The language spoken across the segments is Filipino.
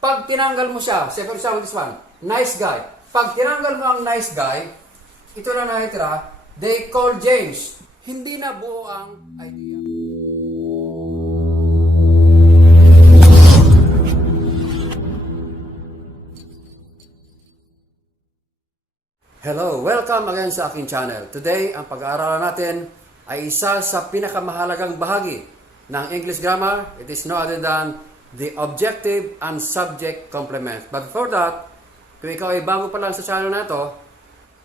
Pag tinanggal mo siya, say for example this one, nice guy. Pag tinanggal mo ang nice guy, ito lang nakitira, they call James. Hindi na buo ang idea. Hello, welcome again sa aking channel. Today, ang pag-aaralan natin ay isa sa pinakamahalagang bahagi ng English grammar. It is no other than the objective and subject complements. But before that, kung ikaw ay bago pa lang sa channel na ito,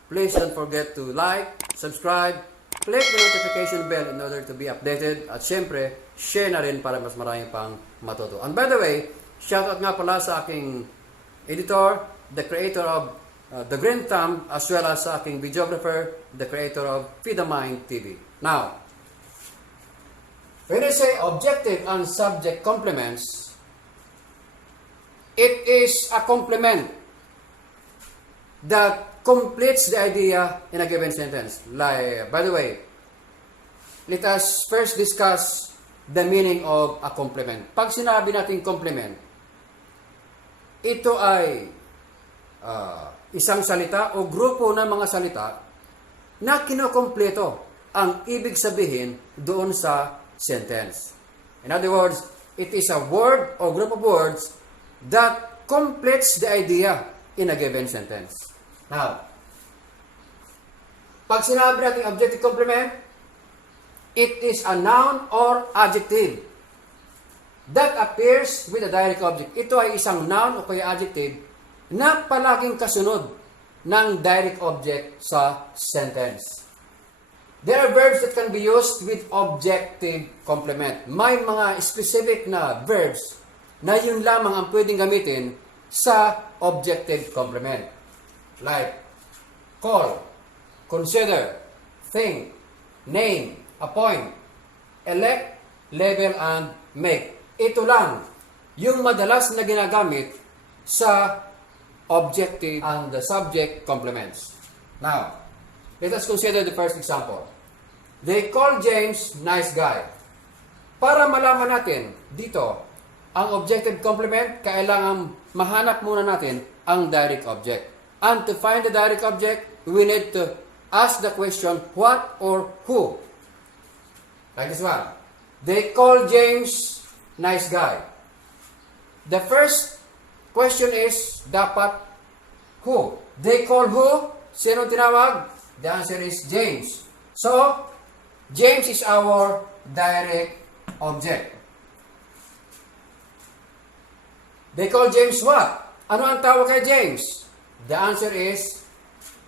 please don't forget to like, subscribe, click the notification bell in order to be updated. At syempre, share na rin para mas marami pang matuto. And by the way, shoutout nga pala sa aking editor, the creator of The Green Thumb, as well as sa aking videographer, the creator of Feed the Mind TV. Now, when I say objective and subject complements, it is a complement that completes the idea in a given sentence. Like, by the way, let us first discuss the meaning of a complement. Pag sinabi natin complement, ito ay isang salita o grupo ng mga salita na kinokompleto ang ibig sabihin doon sa sentence. In other words, it is a word or group of words that completes the idea in a given sentence. Now, pag sinabi natin objective complement, it is a noun or adjective that appears with a direct object. Ito ay isang noun o kaya adjective na palaging kasunod ng direct object sa sentence. There are verbs that can be used with objective complement. May mga specific na verbs na yun lamang ang pwedeng gamitin sa objective complement. Like, call, consider, think, name, appoint, elect, label, and make. Ito lang yung madalas na ginagamit sa objective and the subject complements. Now, let us consider the first example. They call James nice guy. Para malaman natin dito ang objective complement, kailangan mahanap muna natin ang direct object. And to find the direct object, we need to ask the question what or who. Like this one. They call James nice guy. The first question is, dapat who? They call who? Sino tinawag? The answer is James. So, James is our direct object. They call James what? Ano ang tawag kay James? The answer is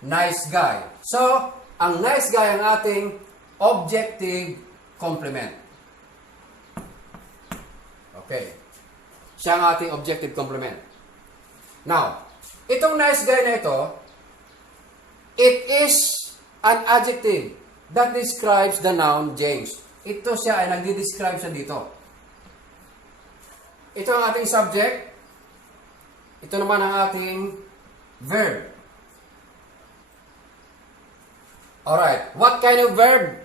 nice guy. So, ang nice guy ang ating objective complement. Okay. Siya ang ating objective complement. Now, itong nice guy na ito, it is an adjective that describes the noun James. Ito siya ay nagdi-describe siya dito. Ito ang ating subject. Ito naman ang ating verb. Alright, what kind of verb?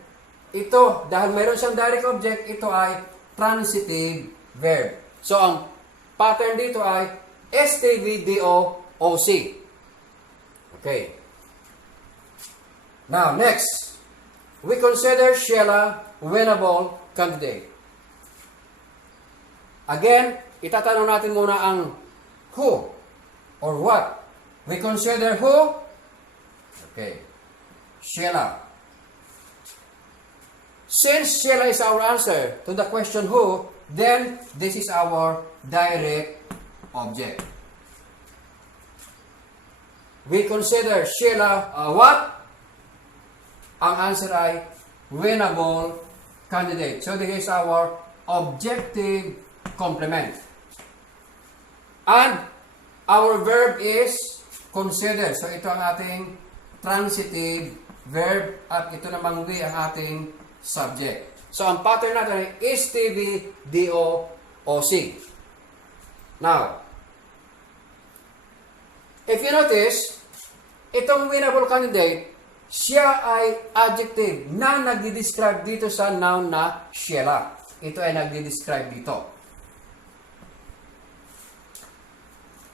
Ito, dahil mayroon siyang direct object, ito ay transitive verb. So, ang pattern dito ay STVDOOC. Okay. Now, next, we consider Sheila winnable candidate. Again, itatanong natin muna ang who or what. We consider who? Okay. Sheila. Since Sheila is our answer to the question who, then this is our direct object. We consider Sheila what? Ang answer ay winnable candidate. So this is our objective complement. And our verb is consider. So ito ang ating transitive verb at ito namang we ang ating subject. So ang pattern natin ay STVDOOC. Now, if you notice, itong winnable candidate, siya ay adjective na nagdi-describe dito sa noun na Sheila. Ito ay nagdi-describe dito.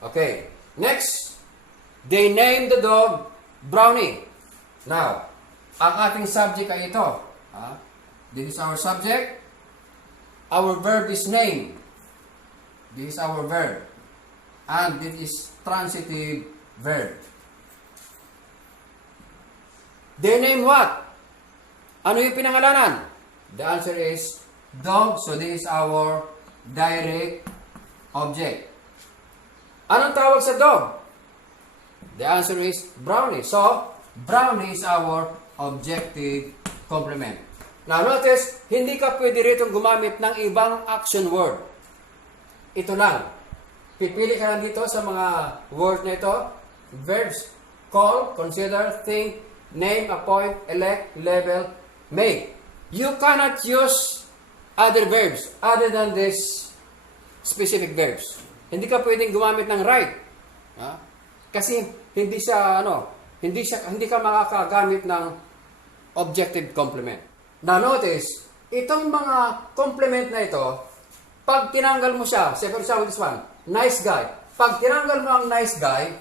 Okay. Next, they named the dog Brownie. Now, ang ating subject ay ito. This is our subject. Our verb is name. This is our verb. And this is transitive verb. They name what? Ano yung pinangalanan? The answer is dog. So this is our direct object. Anong tawag sa dog? The answer is Brownie. So, Brownie is our objective complement. Now notice, hindi ka pwede rito gumamit ng ibang action word. Ito lang. Pipili ka lang dito sa mga words na ito. Verbs. Call, consider, think, name, appoint, elect, label, make. You cannot use other verbs other than these specific verbs. Hindi ka pwedeng gumamit ng right. Kasi hindi ka makakagamit ng objective complement. Now notice, itong mga complement na ito, pag tinanggal mo siya, say for example this one, nice guy. Pag tinanggal mo ang nice guy,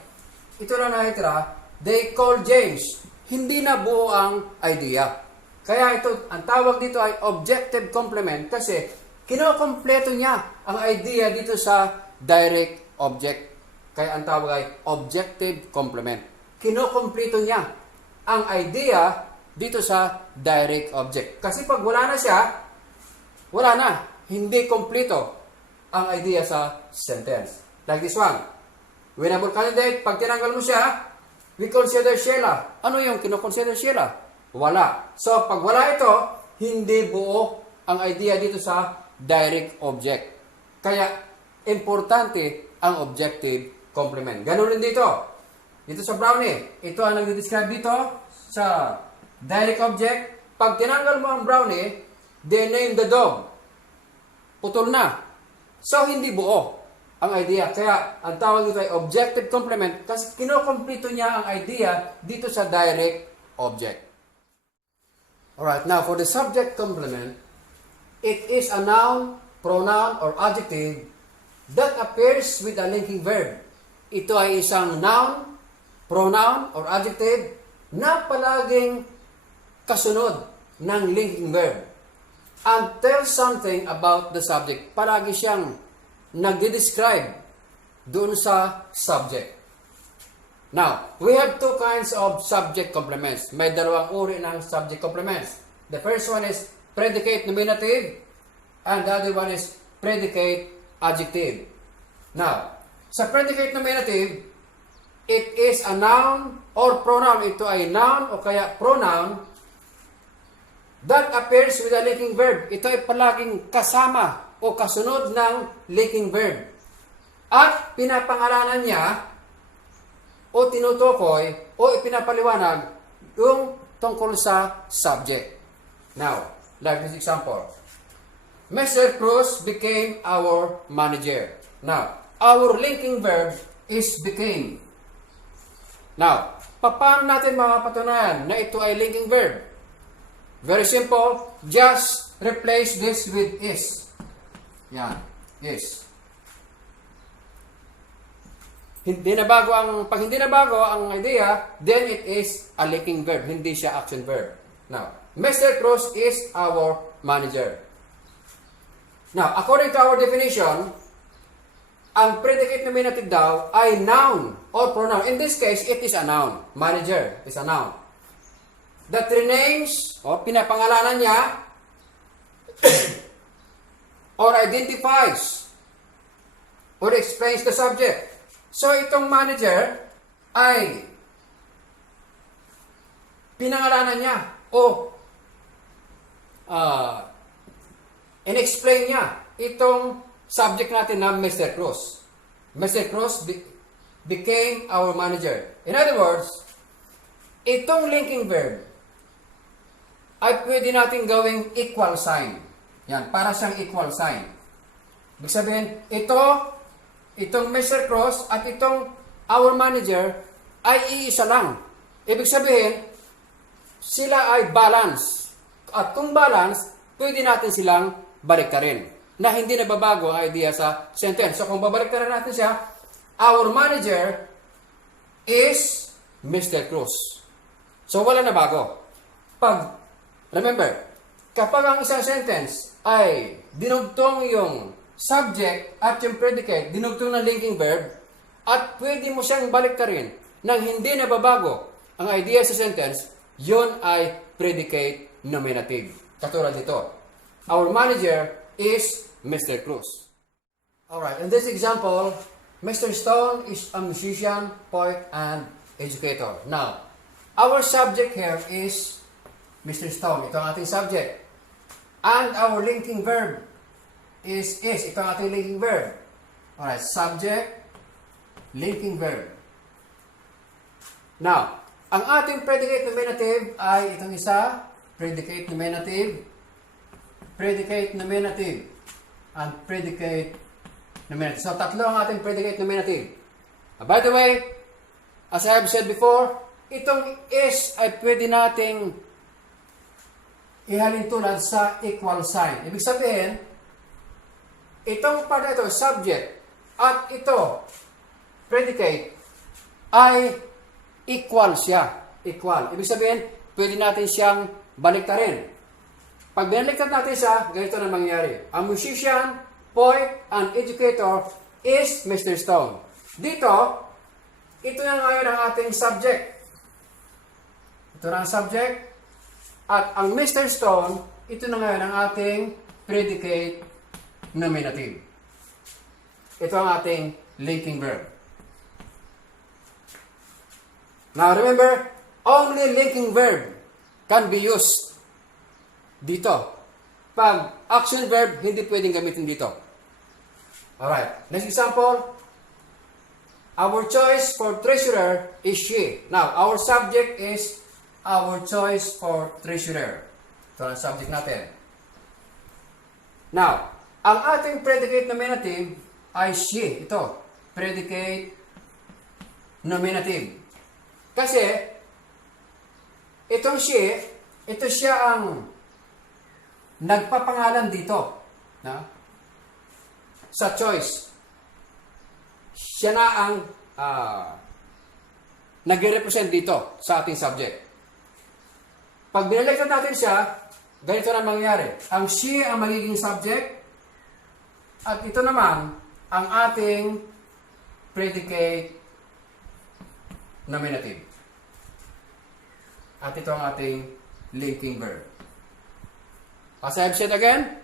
ito na nakitira, they call James. Hindi na buo ang idea. Kaya ito, ang tawag dito ay objective complement kasi kinokompleto niya ang idea dito sa direct object. Kaya ang tawag ay objective complement. Kinokompleto niya ang idea dito sa direct object. Kasi pag wala na siya, wala na. Hindi kompleto ang idea sa sentence. Like this one. Winnable candidate, pag tinanggal mo siya, we consider Sheila. Ano yung kinoconsider Sheila? Wala. So, pag wala ito, hindi buo ang idea dito sa direct object. Kaya, importante ang objective complement. Ganun rin dito. Dito sa Brownie, ito ang nag-describe dito sa direct object. Pag tinanggal mo ang Brownie, they name the dog. Putol na. So, hindi buo ang idea. Kaya, ang tawag dito ay objective complement kasi kinokomplito niya ang idea dito sa direct object. Alright, now for the subject complement, it is a noun, pronoun, or adjective that appears with a linking verb. Ito ay isang noun, pronoun, or adjective na palaging kasunod ng linking verb and tells something about the subject. Palagi siyang nagde-describe doon sa subject. Now, we have two kinds of subject complements. May dalawang uri ng subject complements. The first one is predicate nominative and the other one is predicate adjective. Now, sa predicate nominative, it is a noun or pronoun. Ito ay noun o kaya pronoun that appears with a linking verb. Ito ay palaging kasama o kasunod ng linking verb. At pinapangalanan niya o tinutukoy o ipinapaliwanag yung tungkol sa subject. Now, like this example. Mr. Cruz became our manager. Now, our linking verb is became. Now, paano natin mapapatunayan na ito ay linking verb? Very simple. Just replace this with is. Yan. Is. Pag hindi na bago ang idea, then it is a linking verb. Hindi siya action verb. Now, Mr. Cruz is our manager. Now, according to our definition, ang predicate nominative daw ay noun or pronoun. In this case, it is a noun. Manager is a noun. That renames o pinapangalanan niya or identifies or explains the subject. So, itong manager ay pinangalanan niya o in-explain niya itong subject natin na Mr. Cruz. Mr. Cruz became our manager. In other words, itong linking verb ay pwede natin gawing equal sign. Yan, para siyang equal sign. Ibig sabihin, itong Mr. Cruz at itong our manager ay iisa lang. Ibig sabihin, sila ay balance. At kung balance, pwede natin silang baliktarin na hindi nababago ang idea sa sentence. So kung babaliktarin natin siya, Our manager is Mr. Cruz. So, wala na bago. Remember, kapag ang isang sentence ay dinugtong yung subject at yung predicate, dinugtong ng linking verb, at pwede mo siyang baliktarin nang hindi nababago ang idea sa sentence, yun ay predicate nominative. Katulad dito, our manager is Mr. Cruz. Alright, in this example, Mr. Stone is a musician, poet, and educator. Now, our subject here is Mr. Stone. Ito ang ating subject. And our linking verb is. Ito ang ating linking verb. Alright, subject, linking verb. Now, ang ating predicate nominative ay itong isa, predicate nominative, and predicate nominative. So, tatlo ang ating predicate nominative. By the way, as I have said before, itong is ay pwede nating ihalin tulad sa equal sign. Ibig sabihin, itong part na ito, subject, at ito, predicate, ay equal siya. Equal. Ibig sabihin, pwede natin siyang baliktarin. Pag binaliktad natin siya, ganito na mangyayari. A musician, poet, and educator is Mr. Stone. Dito, ito na ngayon ang ating subject. Ito na ang subject. At ang Mr. Stone, ito na ngayon ang ating predicate nominative. Ito ang ating linking verb. Now remember, only linking verb can be used dito. Pag action verb, hindi pwedeng gamitin dito. Alright, next example. Our choice for treasurer is she. Now, our subject is our choice for treasurer. Ito ang subject natin. Now, ang ating predicate nominative ay she. Ito, predicate nominative. Kasi, itong she, ito siya ang nagpapangalan dito. Na? Sa choice. Siya na ang nag-represent dito sa ating subject. Pag binaliktad natin siya, ganito na mangyayari. Ang she ang magiging subject, at ito naman ang ating predicate nominative. At ito ang ating linking verb. As I've said again,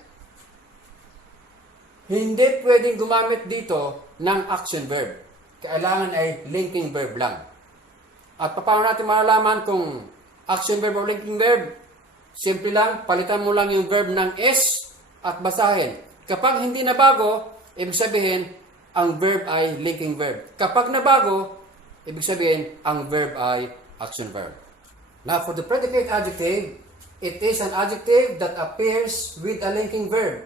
hindi pwedeng gumamit dito ng action verb. Kailangan ay linking verb lang. At paano natin malalaman kung action verb o linking verb? Simple lang, palitan mo lang yung verb ng is at basahin. Kapag hindi na bago, ibig sabihin, ang verb ay linking verb. Kapag nabago, ibig sabihin, ang verb ay action verb. Now, for the predicate adjective, it is an adjective that appears with a linking verb.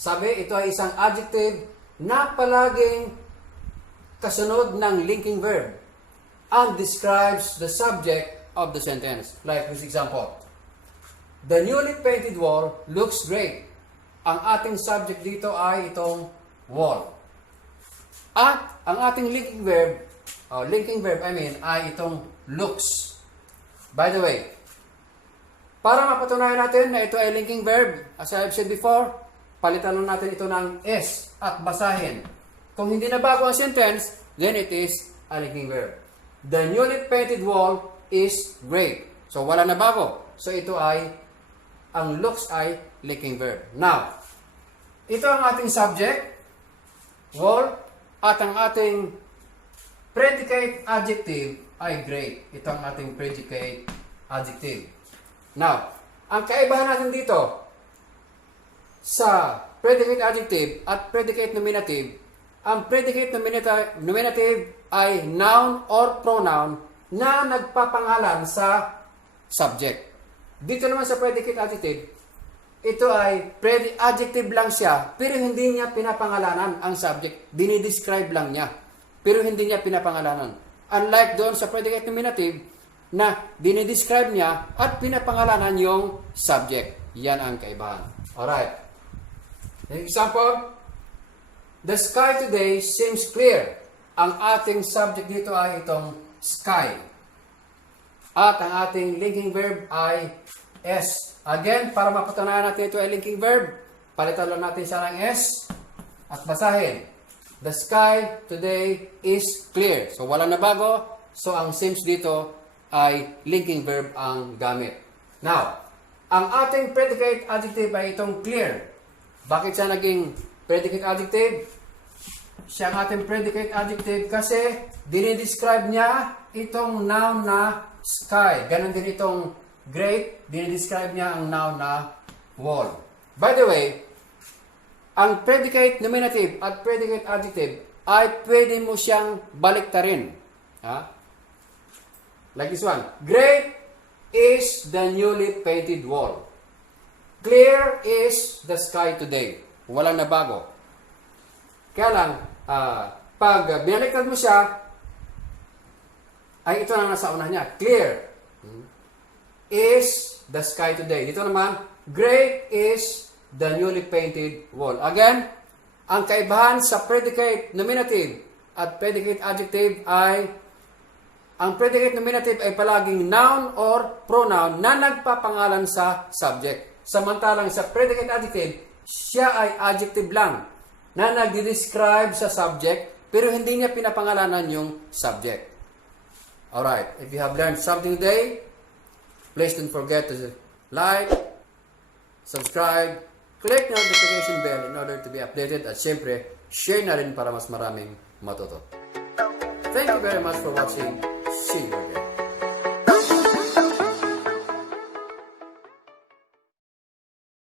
Sabi, ito ay isang adjective na palaging kasunod ng linking verb and describes the subject of the sentence. Like this example. The newly painted wall looks great. Ang ating subject dito ay itong wall. At ang ating linking verb ay itong looks. By the way, para mapatunayan natin na ito ay linking verb, as I have said before, palitan lang natin ito ng S at basahin. Kung hindi na bago ang sentence, then it is a linking verb. The newly painted wall is great. So, wala na bago. So, ito ay, ang looks ay linking verb. Now, ito ang ating subject, wall, at ang ating predicate adjective ay great. Ito ang ating predicate adjective. Now, ang kaibahan natin dito sa predicate adjective at predicate nominative, ang predicate nominative ay noun or pronoun na nagpapangalan sa subject. Dito naman sa predicate adjective, ito ay adjective lang siya, pero hindi niya pinapangalanan ang subject. Dinidescribe lang niya, pero hindi niya pinapangalanan. Unlike doon sa predicate nominative, na dinidescribe niya at pinapangalanan yung subject. Yan ang kaibahan. Alright. Example, The sky today seems clear. Ang ating subject dito ay itong sky. At ang ating linking verb ay S. Again, para mapatunayan natin ito ay linking verb, palitan lang natin siya ng S at basahin. The sky today is clear. So, walang nabago. So, ang seems dito ay linking verb ang gamit. Now, ang ating predicate adjective ay itong clear. Bakit siya naging predicate adjective? Siya ang ating predicate adjective kasi dinidescribe niya itong noun na sky. Ganon din itong great, dinidescribe niya ang noun na wall. By the way, ang predicate nominative at predicate adjective ay pwede mo siyang baliktarin. Like this one. Great is the newly painted wall. Clear is the sky today. Walang nabago. Kaya lang, pag binaliktad mo siya, ay ito na nasa una niya. Clear is the sky today. Dito naman, great is the newly painted wall. Again, ang kaibahan sa predicate nominative at predicate adjective ay ang predicate nominative ay palaging noun or pronoun na nagpapangalan sa subject. Samantalang sa predicate adjective, siya ay adjective lang na nagdi-describe sa subject pero hindi niya pinapangalanan yung subject. Alright, if you have learned something today, please don't forget to like, subscribe, click the notification bell in order to be updated at syempre, share na rin para mas maraming matuto. Thank you very much for watching. See you again.